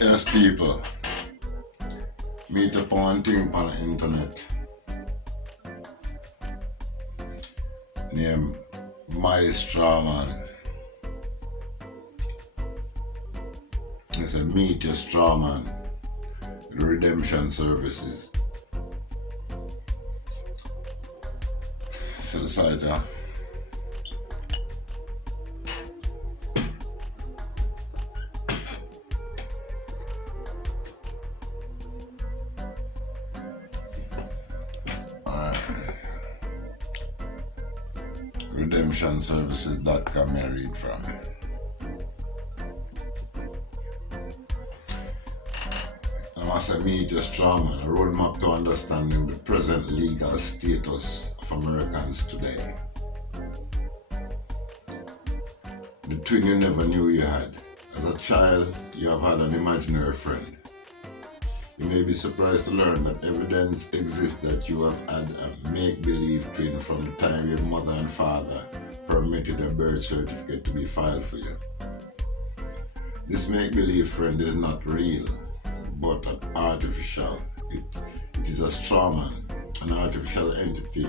Yes, people, meet up on thing on the internet named My Strawman. It's a Meet Your Strawman redemption services. See the site, yeah? Redemptionservices.com I read from. I must say Meet Your Strawman, a roadmap to understanding the present legal status of Americans today. The twin you never knew you had. As a child, you have had an imaginary friend. You may be surprised to learn that evidence exists that you have had a make-believe twin from the time your mother and father permitted a birth certificate to be filed for you. This make-believe friend is not real, but an artificial. It is a strawman, an artificial entity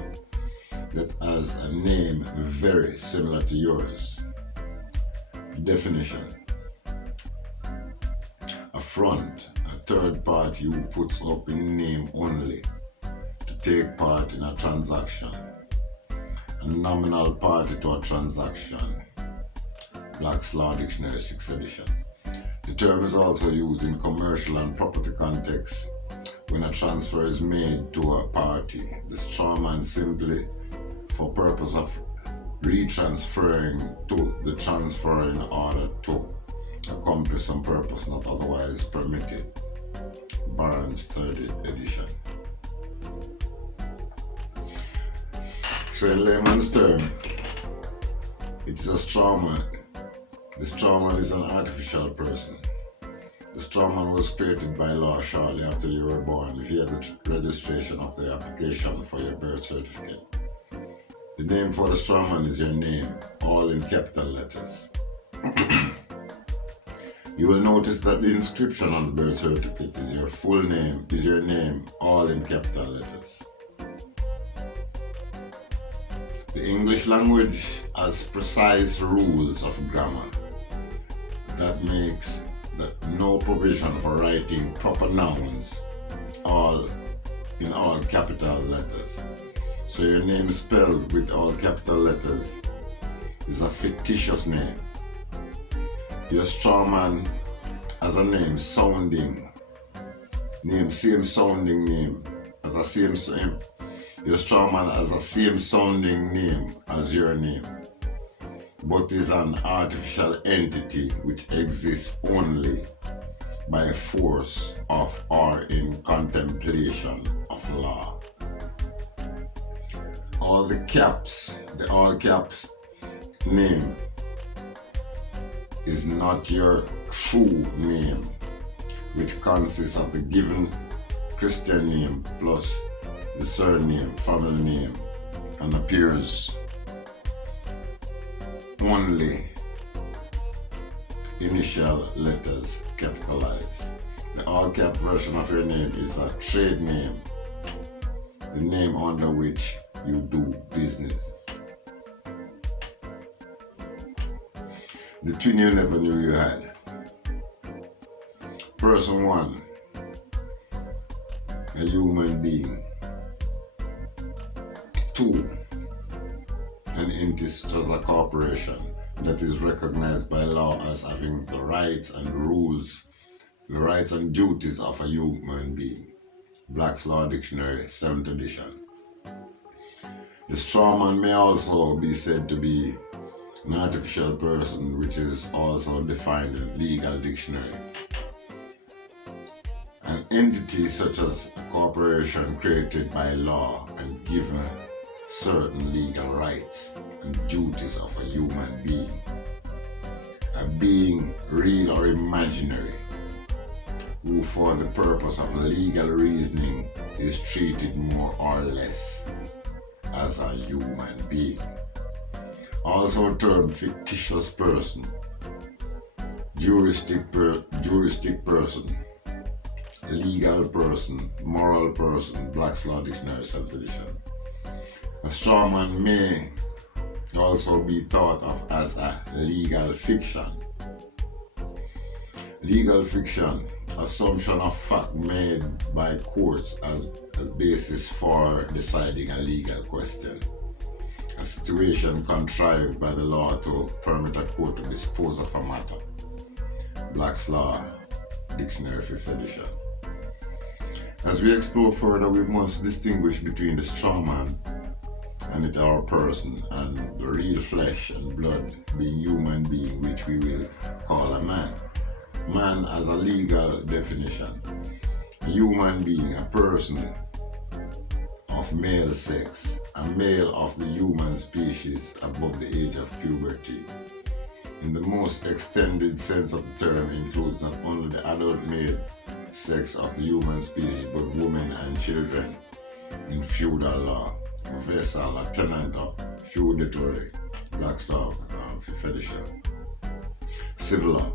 that has a name very similar to yours. Definition: a front, a third party who puts up in name only to take part in a transaction, a nominal party to a transaction. Black's Law Dictionary 6th edition. The term is also used in commercial and property contexts when a transfer is made to a party. The strawman simply for purpose of retransferring to the transfer in order to accomplish some purpose not otherwise permitted. Barron's 3rd edition. So in layman's term, it is a strawman. The strawman is an artificial person. The strawman was created by law shortly after you were born via the registration of the application for your birth certificate. The name for the strawman is your name, all in capital letters. You will notice that the inscription on the birth certificate is your full name, all in capital letters. The English language has precise rules of grammar that makes no provision for writing proper nouns in all capital letters. So your name spelled with all capital letters is a fictitious name. Your strawman has a same sounding name. Your strawman has a same sounding name as your name, but is an artificial entity which exists only by force of or in contemplation of law. The all caps name is not your true name, which consists of the given Christian name plus the surname, family name, and appears only initial letters capitalized. The all cap version of your name is a trade name, the name under which you do business. The twin you never knew you had. Person 1, a human being. 2, an entity such as a corporation that is recognized by law as having the rights and rules, the rights and duties of a human being. Black's Law Dictionary, 7th edition. The strawman may also be said to be an artificial person, which is also defined in legal dictionary. An entity such as a corporation created by law and given certain legal rights and duties of a human being. A being real or imaginary, who for the purpose of legal reasoning is treated more or less as a human being. Also termed fictitious person, juristic person, legal person, moral person, Black's Law Dictionary 7th edition. A strawman may also be thought of as a legal fiction. Legal fiction, assumption of fact made by courts as a basis for deciding a legal question. A situation contrived by the law to permit a court to dispose of a matter. Black's Law Dictionary 5th edition. As we explore further, we must distinguish between the strawman and it our person, and the real flesh and blood being human being, which we will call a man. Man as a legal definition. A human being, a person of male sex, a male of the human species above the age of puberty. In the most extended sense of the term, includes not only the adult male sex of the human species, but women and children in feudal law, vessel, a tenant of feudatory, Black's Law, 5th edition. Civil law.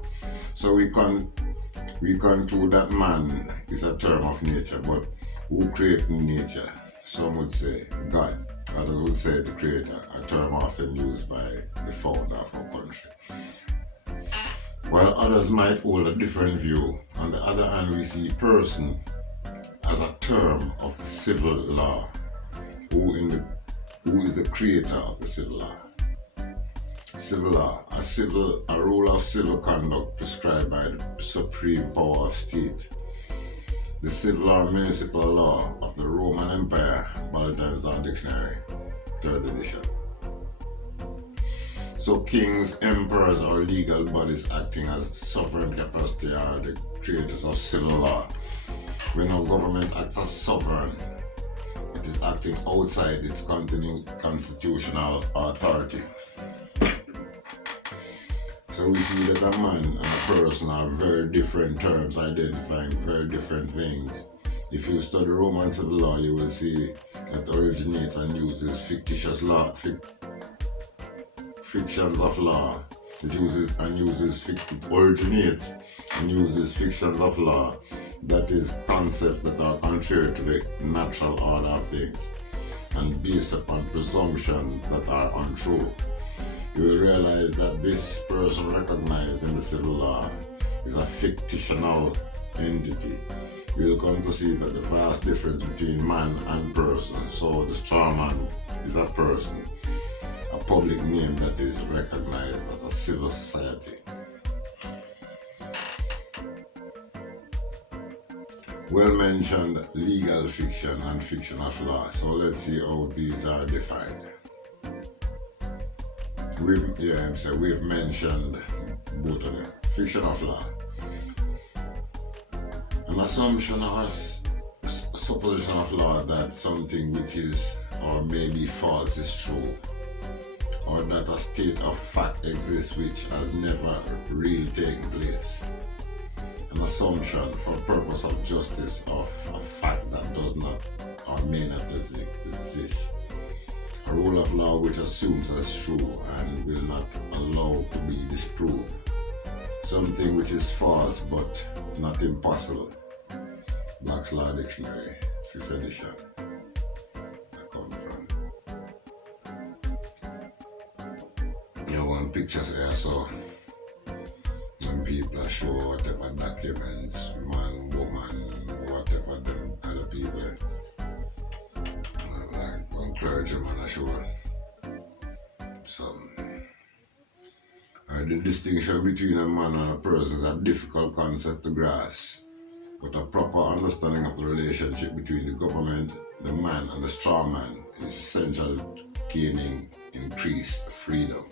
So we conclude that man is a term of nature, but who created nature? Some would say God, others would say the creator, a term often used by the founder of our country. While others might hold a different view, on the other hand we see person as a term of the civil law, who is the creator of the civil law. Civil law, a rule of civil conduct prescribed by the supreme power of state. The civil or municipal law of the Roman Empire, Ballantines Law Dictionary, 3rd edition. So kings, emperors, or legal bodies acting as sovereign capacity are the creators of civil law. When a government acts as sovereign, it is acting outside its constitutional authority. So we see that a man and a person are very different terms identifying very different things. If you study Roman civil law, you will see that originates and uses fictitious law, fictions of law. It originates and uses fictions of law, that is, concepts that are contrary to the natural order of things and based upon presumptions that are untrue. You will realize that this person recognized in the civil law is a fictional entity. You will come to see that the vast difference between man and person. So the strawman is a person, a public name that is recognized as a civil society. Well-mentioned legal fiction and fiction of law. So let's see how these are defined. We've mentioned both of them. Fiction of law. An assumption or supposition of law that something which is or may be false is true, or that a state of fact exists which has never really taken place. An assumption for purpose of justice of a fact that does not or may not exist. A rule of law which assumes as true and will not allow to be disproved. Something which is false but not impossible. Black's Law Dictionary, 5th edition. That comes from. One pictures here, so when people are show whatever documents, man, woman, whatever them other people. Like one clergyman are showing some. The distinction between a man and a person is a difficult concept to grasp. But a proper understanding of the relationship between the government, the man, and the straw man is essential to gaining increased freedom.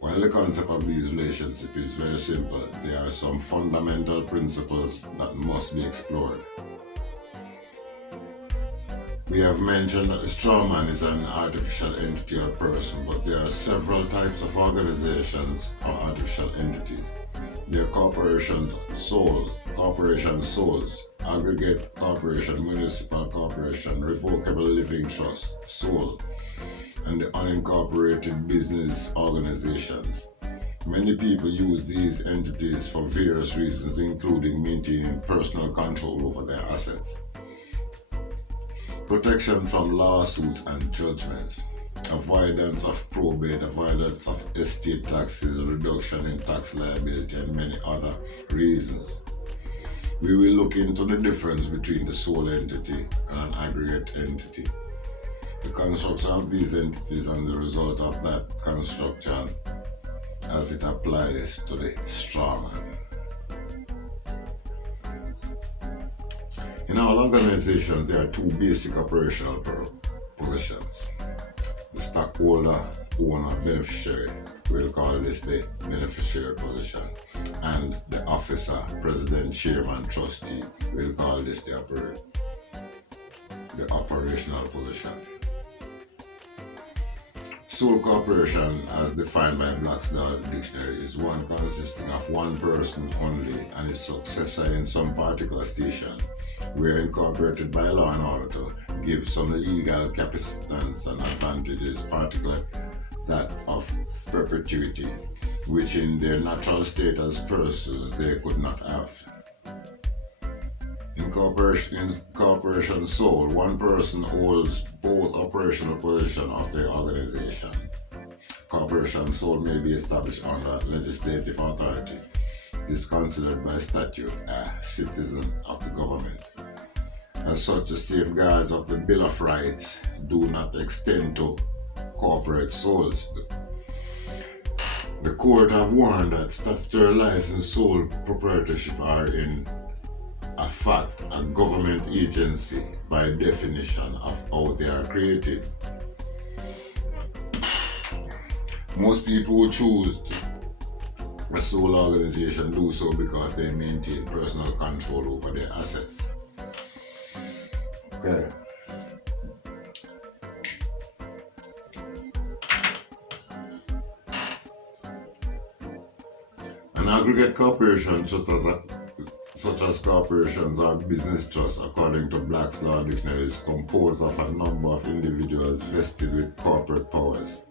While the concept of these relationships is very simple, there are some fundamental principles that must be explored. We have mentioned that the straw man is an artificial entity or person, but there are several types of organizations or artificial entities. There are corporations, aggregate corporation, municipal corporation, revocable living trust, soul, and the unincorporated business organizations. Many people use these entities for various reasons, including maintaining personal control over their assets, protection from lawsuits and judgments, avoidance of probate, avoidance of estate taxes, reduction in tax liability, and many other reasons. We will look into the difference between the sole entity and an aggregate entity, the construction of these entities, and the result of that construction as it applies to the straw man. In all organizations, there are two basic operational positions: the stockholder, owner, beneficiary. We'll call this the beneficiary position. And the officer, president, chairman, trustee. We'll call this the operational position. Sole corporation, as defined by Black's Law Dictionary, is one consisting of one person only and its successor in some particular station. We are incorporated by law in order to give some legal capacitance and advantages, particularly that of perpetuity, which in their natural state as persons they could not have. In corporation sole, one person holds both operational positions of the organization. Corporation sole may be established under legislative authority. This is considered by statute a citizen of the government. As such, the safeguards of the Bill of Rights do not extend to corporate souls. The court have warned that statutory licensed sole proprietorship are in a fact a government agency by definition of how they are created. Most people who choose a sole organization do so because they maintain personal control over their assets. Okay. An aggregate corporation, such as corporations or business trusts, according to Black's Law Dictionary, is composed of a number of individuals vested with corporate powers.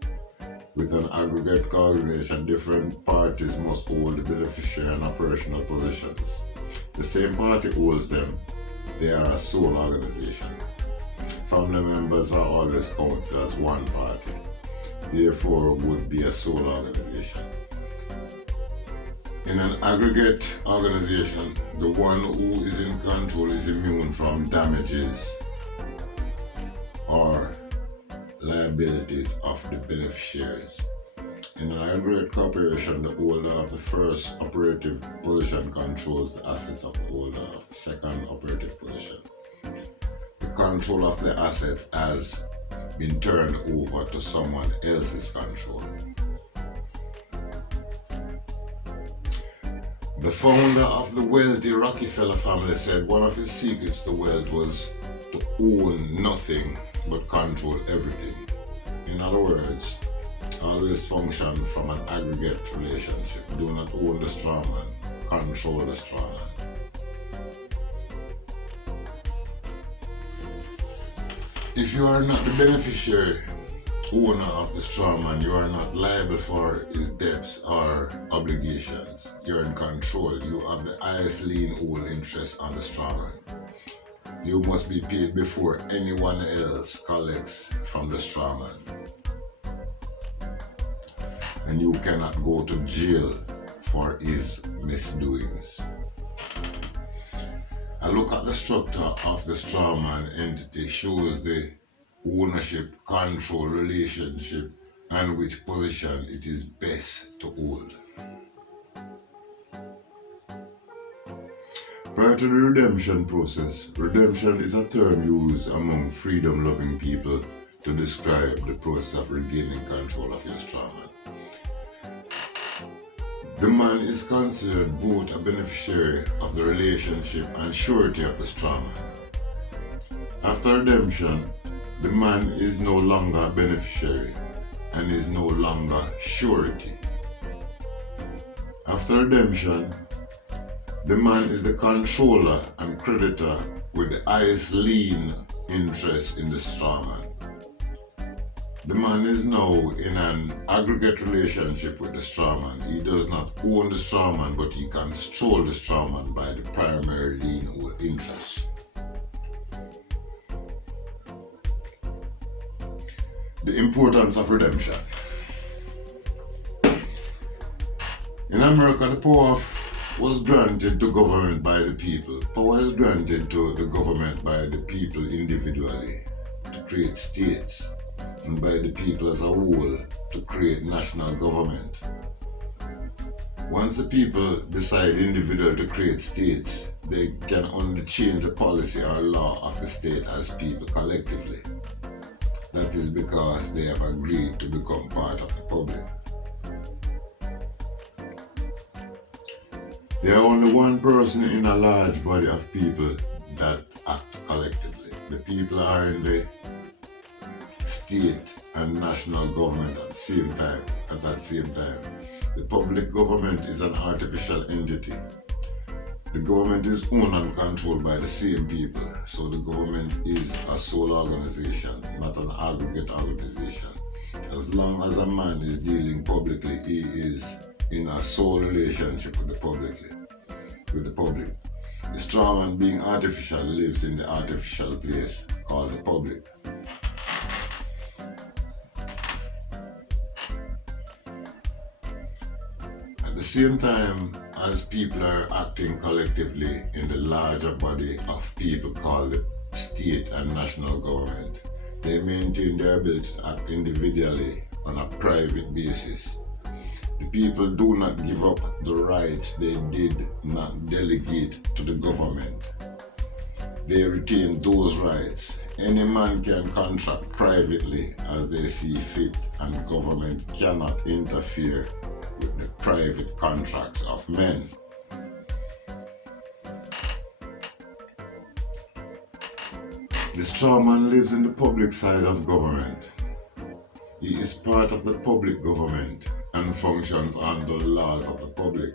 With an aggregate organization, different parties must hold the beneficiary and operational positions. The same party holds them. They are a sole organization. Family members are always counted as one party. Therefore, would be a sole organization. In an aggregate organization, the one who is in control is immune from damages or liabilities of the beneficiaries. In an aggregate corporation, the holder of the first operative position controls the assets of the holder of the second operative position. The control of the assets has been turned over to someone else's control. The founder of the wealthy Rockefeller family said one of his secrets to wealth was to own nothing but control everything. In other words, always function from an aggregate relationship. Do not own the straw man, control the straw man. If you are not the beneficiary owner of the straw man, you are not liable for his debts or obligations. You're in control. You have the highest lien hold interest on the straw man. You must be paid before anyone else collects from the straw man. And you cannot go to jail for his misdoings. A look at the structure of the straw man entity shows the ownership, control, relationship, and which position it is best to hold. Prior to the redemption process, redemption is a term used among freedom-loving people to describe the process of regaining control of your straw man. The man is considered both a beneficiary of the relationship and surety of the straw man. After redemption, the man is no longer a beneficiary and is no longer surety. After redemption, the man is the controller and creditor with the highest lien interest in the straw man. The man is now in an aggregate relationship with the straw man. He does not own the straw man, but he controls the straw man by the primary lien or interest. The importance of redemption. In America, the power was granted to government by the people. Power is granted to the government by the people individually to create states, and by the people as a whole to create national government. Once the people decide individually to create states, they can only change the policy or law of the state as people collectively. That is because they have agreed to become part of the public. There are only one person in a large body of people that act collectively. The people are in the state and national government at that same time. The public government is an artificial entity. The government is owned and controlled by the same people, so the government is a sole organization, not an aggregate organization. As long as a man is dealing publicly, he is in a sole relationship with the public. The straw man, being artificial, lives in the artificial place called the public. At the same time as people are acting collectively in the larger body of people called the state and national government, they maintain their ability to act individually on a private basis. The people do not give up the rights they did not delegate to the government. They retain those rights. Any man can contract privately as they see fit, and government cannot interfere with the private contracts of men. The straw man lives in the public side of government. He is part of the public government and functions under the laws of the public.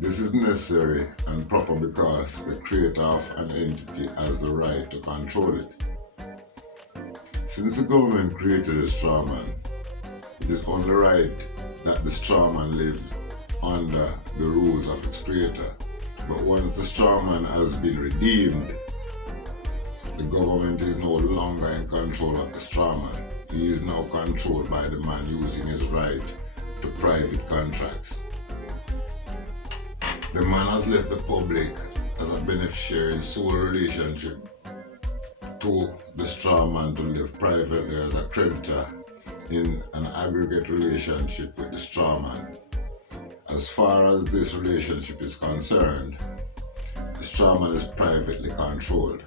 This is necessary and proper because the creator of an entity has the right to control it. Since the government created a straw man, it is only right that the straw man live under the rules of its creator. But once the straw man has been redeemed, the government is no longer in control of the straw man. He is now controlled by the man using his right to private contracts. The man has left the public as a beneficiary in sole relationship to the straw man to live privately as a creditor in an aggregate relationship with the straw man. As far as this relationship is concerned, the straw man is privately controlled.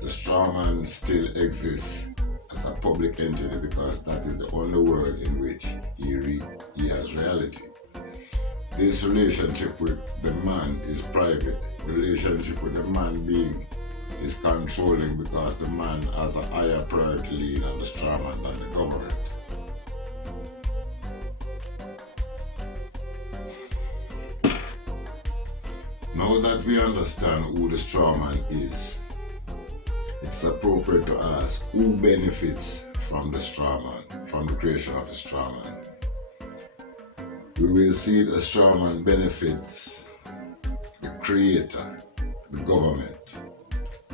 The straw man still exists as a public entity because that is the only world in which he has reality. This relationship with the man is private. The relationship with the man being is controlling because the man has a higher priority lien on the straw man than the government. Now that we understand who the straw man is, it's appropriate to ask who benefits from the straw man, from the creation of the straw man. We will see the straw man benefits the creator, the government,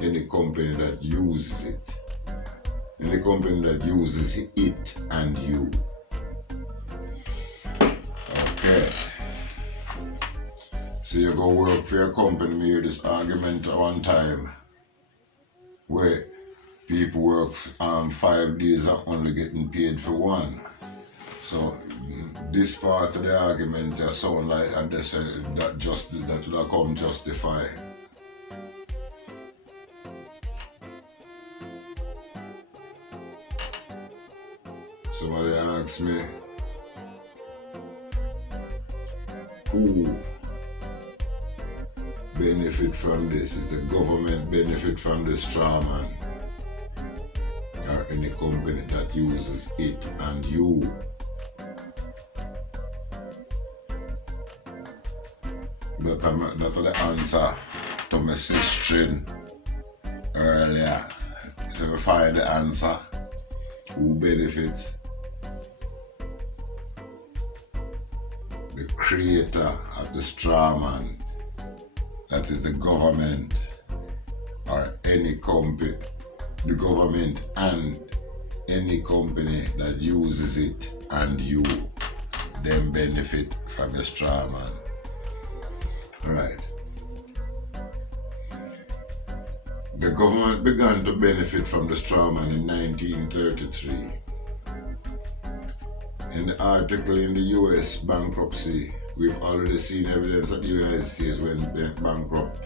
any company that uses it, any company that uses it and you. Okay. So you go work for your company. We hear this argument one time where people work 5 days and only getting paid for 1. So this part of the argument sound like that would have come justify Somebody asks me, who benefit from this? Is the government benefit from the straw man? Or any company that uses it and you? That's the answer to my sister earlier. So we find the answer. Who benefits? The creator of the straw man, that is the government or any company, the government and any company that uses it and you, them benefit from the straw man. Right. The government began to benefit from the straw man in 1933. In the article in the US bankruptcy, we've already seen evidence that the United States went bankrupt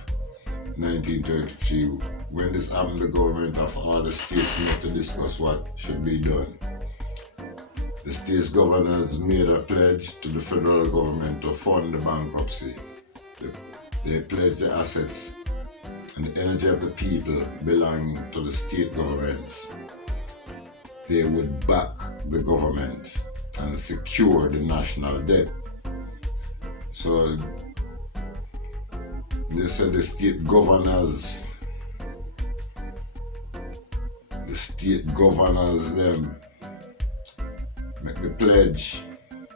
in 1933. When this happened, the government of all the states met to discuss what should be done. The states governors made a pledge to the federal government to fund the bankruptcy. They pledged the assets and the energy of the people belonging to the state governments. They would back the government and secure the national debt. So they said the state governors them make the pledge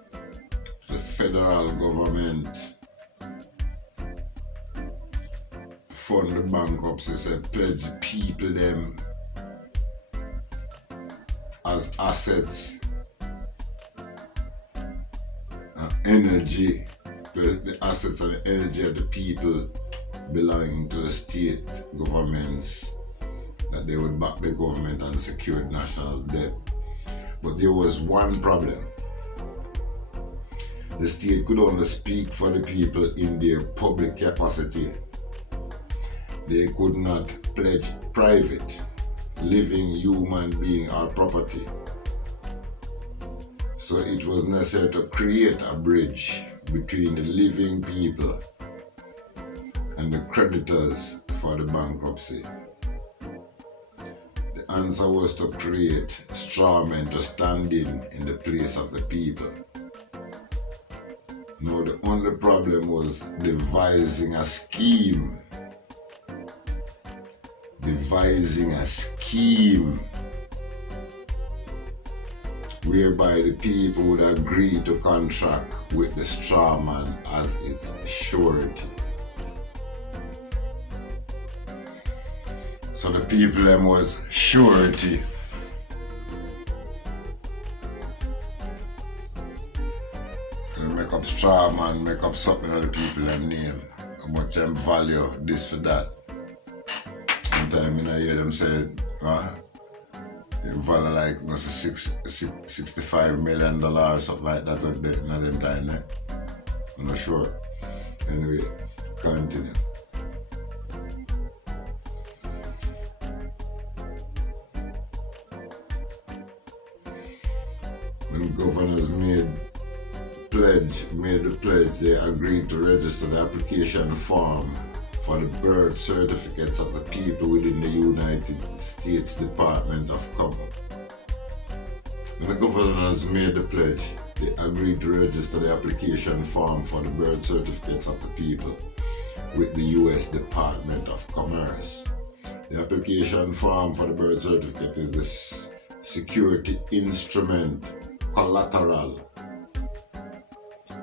to the federal government fund the bankruptcy. Said pledge the people them as assets and energy, the assets and the energy of the people belonging to the state governments, that they would back the government and secure national debt. But there was one problem. The state could only speak for the people in their public capacity. They could not pledge private, living human being or property. So it was necessary to create a bridge between the living people and the creditors for the bankruptcy. The answer was to create straw men to stand in the place of the people. No, the only problem was devising a scheme whereby the people would agree to contract with the straw man as its surety. So the people them was surety. They make up straw man, make up something of the people them name, how much them value this for that. Sometimes I hear them say, they value like $65 million or something like that with them time there. I'm not sure. Anyway, continue. When governors made the pledge, they agreed to register the application form for the birth certificates of the people within the United States Department of Commerce. When the governors made the pledge, they agreed to register the application form for the birth certificates of the people with the U.S. Department of Commerce. The application form for the birth certificate is the security instrument collateral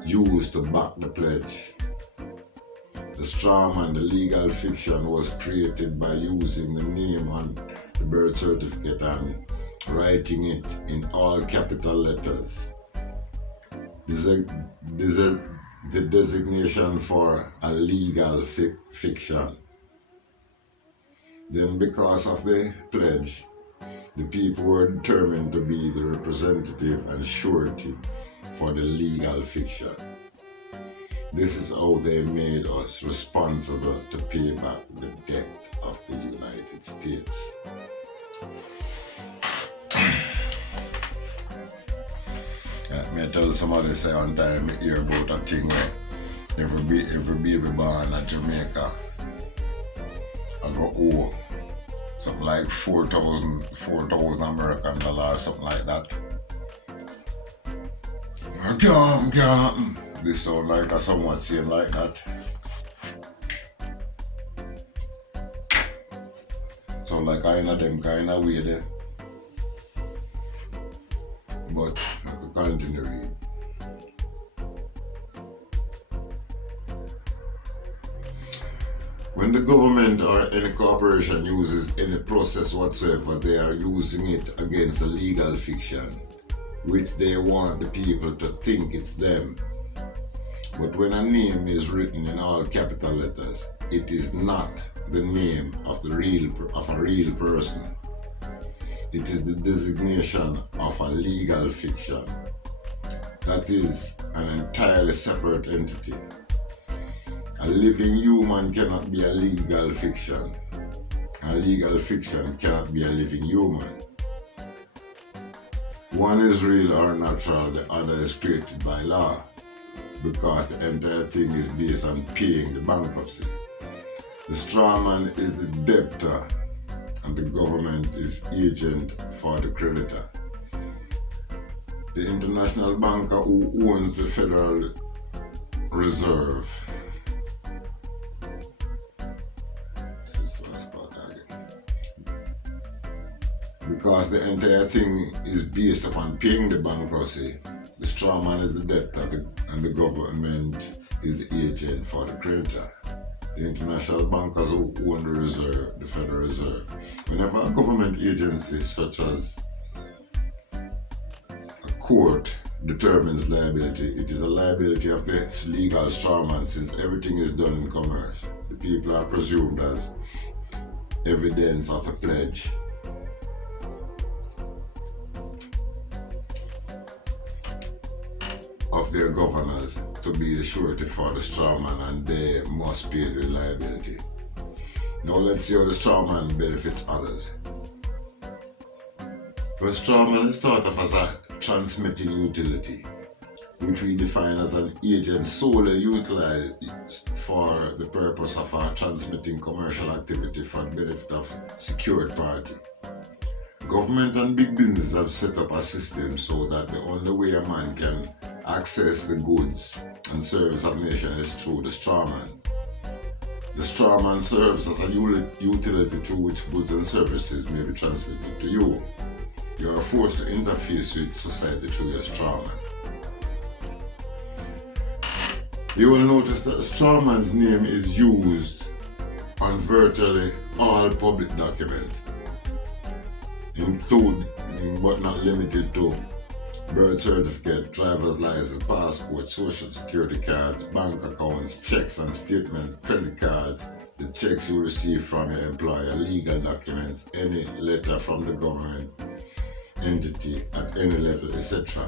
used to back the pledge. The straw man, the legal fiction, was created by using the name on the birth certificate and writing it in all capital letters. This is the designation for a legal fiction. Then, because of the pledge, the people were determined to be the representative and surety for the legal fiction. This is how they made us responsible to pay back the debt of the United States. I tell somebody say one time I hear about a thing where every baby born in Jamaica I go owe something like 4,000 American dollars, something like that. This sound like a somewhat saying like that. So like kind of them kind of way there. But I could continue read. When the government or any corporation uses any process whatsoever, they are using it against a legal fiction, which they want the people to think it's them. But when a name is written in all capital letters, it is not the name of a real person. It is the designation of a legal fiction. That is an entirely separate entity. A living human cannot be a legal fiction. A legal fiction cannot be a living human. One is real or natural, the other is created by law, because the entire thing is based on paying the bankruptcy. The strawman is the debtor and the government is agent for the creditor. The international banker who owns the Federal Reserve because the entire thing is based upon paying the bankruptcy. The strawman is the debtor and the government is the agent for the creditor. The international bankers who own the reserve, the Federal Reserve. Whenever a government agency such as a court determines liability, it is a liability of the legal strawman since everything is done in commerce. The people are presumed as evidence of a pledge. Of their governors to be the surety for the strawman, and they must pay the liability. Now let's see how the strawman benefits others. The strawman is thought of as a transmitting utility, which we define as an agent solely utilized for the purpose of transmitting commercial activity for the benefit of secured party. Government and big business have set up a system so that the only way a man can access the goods and service of nation is through the strawman. The strawman serves as a utility through which goods and services may be transmitted to you. You are forced to interface with society through your strawman. You will notice that the strawman's name is used on virtually all public documents, including but not limited to birth certificate, driver's license, passport, social security cards, bank accounts, checks and statements, credit cards, the checks you receive from your employer, legal documents, any letter from the government entity at any level, etc.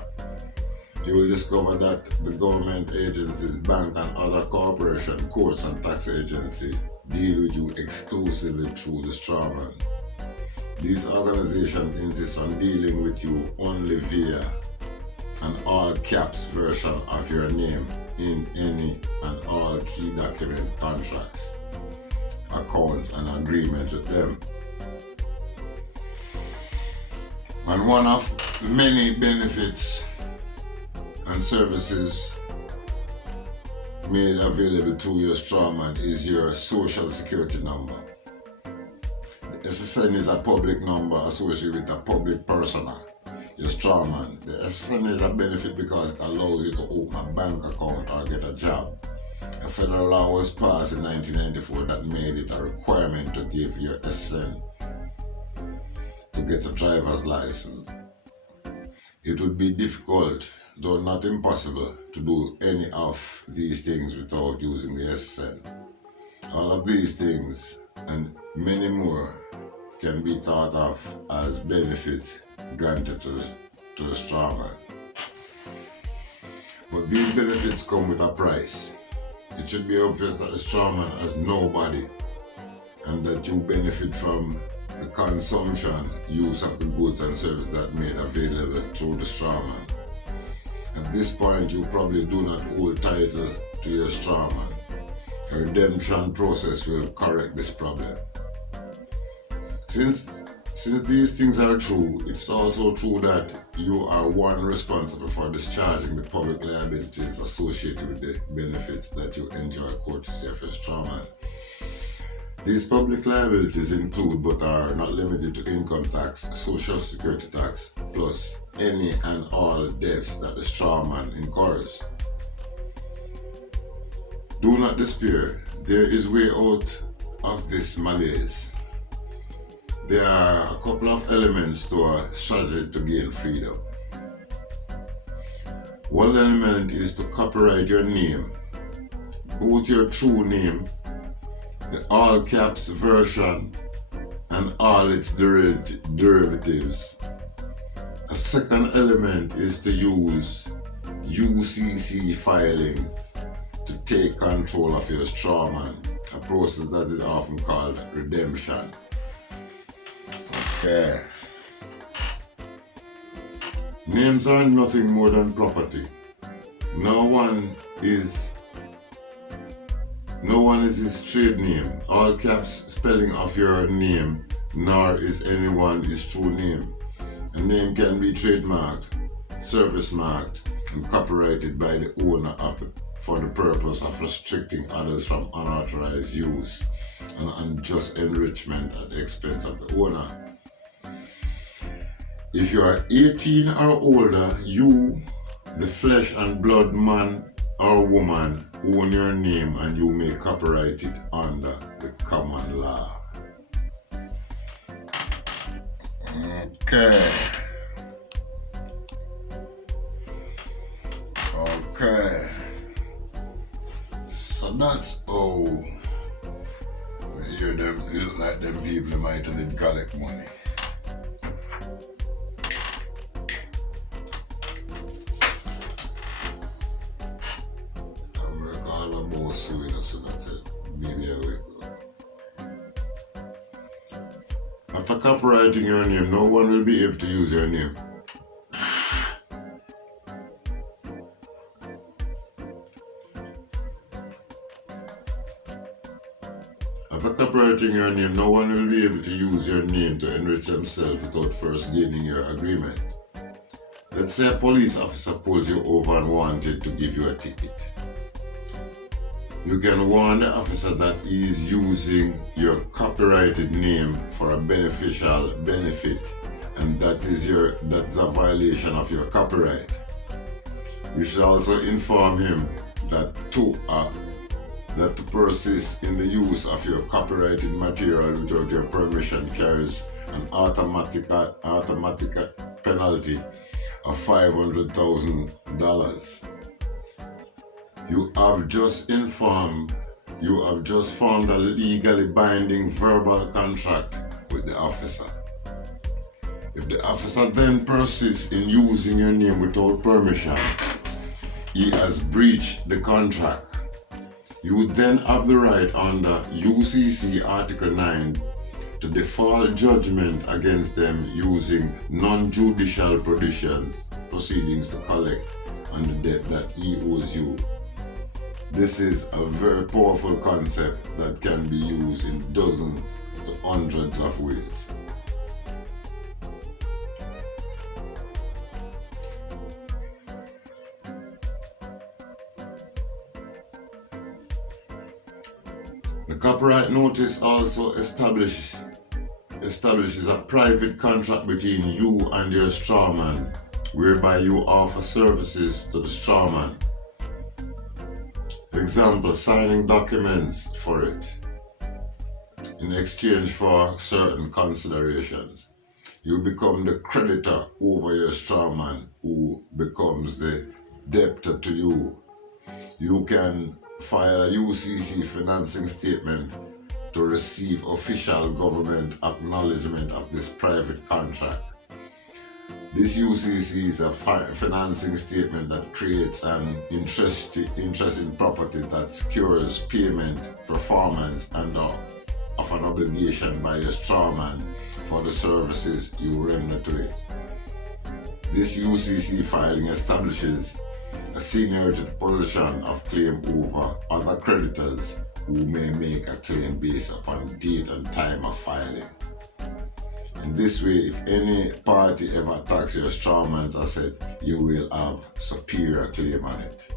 You will discover that the government agencies, bank and other corporations, courts and tax agencies deal with you exclusively through the strawman. These organizations insist on dealing with you only via an all caps version of your name in any and all key document, contracts, accounts and agreements with them. And one of many benefits and services made available to your strawman is your social security number. The SSN is a public number associated with a public persona, your strawman. The SSN is a benefit because it allows you to open a bank account or get a job. A federal law was passed in 1994 that made it a requirement to give your SSN to get a driver's license. It would be difficult, though not impossible, to do any of these things without using the SSN. All of these things and many more can be thought of as benefits granted to the strawman. But these benefits come with a price. It should be obvious that the strawman has nobody and that you benefit from the consumption, use of the goods and services that are made available through the strawman. At this point, you probably do not hold title to your straw man. A redemption process will correct this problem. Since these things are true, it's also true that you are one responsible for discharging the public liabilities associated with the benefits that you enjoy courtesy of your straw man. These public liabilities include but are not limited to income tax, social security tax, plus any and all debts that the straw man incurs. Do not despair, there is way out of this malaise. There are a couple of elements to a strategy to gain freedom. One element is to copyright your name, both your true name, the all caps version, and all its derivatives. A second element is to use UCC filings to take control of your straw man, a process that is often called redemption. Okay. Names are nothing more than property. No one is his trade name, all caps spelling of your name, nor is anyone his true name. A name can be trademarked, service marked, and copyrighted by the owner for the purpose of restricting others from unauthorized use and unjust enrichment at the expense of the owner. If you are 18 or older, you, the flesh and blood man or woman, own your name and you may copyright it under the common law. Okay. So that's how you look like them people might have did collect money. So that's it. Maybe I will. After copyrighting your name, no one will be able to use your name. After copyrighting your name, no one will be able to use your name to enrich themselves without first gaining your agreement. Let's say a police officer pulls you over and wanted to give you a ticket. You can warn the officer that he is using your copyrighted name for a beneficial benefit, and that's a violation of your copyright. You should also inform him that to persist in the use of your copyrighted material without your permission carries an automatic penalty of $500,000. You have just formed a legally binding verbal contract with the officer. If the officer then persists in using your name without permission, he has breached the contract. You would then have the right under UCC Article 9 to default judgment against them using non-judicial proceedings to collect on the debt that he owes you. This is a very powerful concept that can be used in dozens to hundreds of ways. The copyright notice also establishes a private contract between you and your straw man, whereby you offer services to the straw man. Example, signing documents for it in exchange for certain considerations. You become the creditor over your straw man, who becomes the debtor to you. You can file a UCC financing statement to receive official government acknowledgement of this private contract. This UCC is a financing statement that creates an interest in property that secures payment, performance, and of an obligation by your straw man for the services you render to it. This UCC filing establishes a seniority position of claim over other creditors who may make a claim based upon date and time of filing. In this way, if any party ever attacks your strawman's asset, you will have superior claim on it.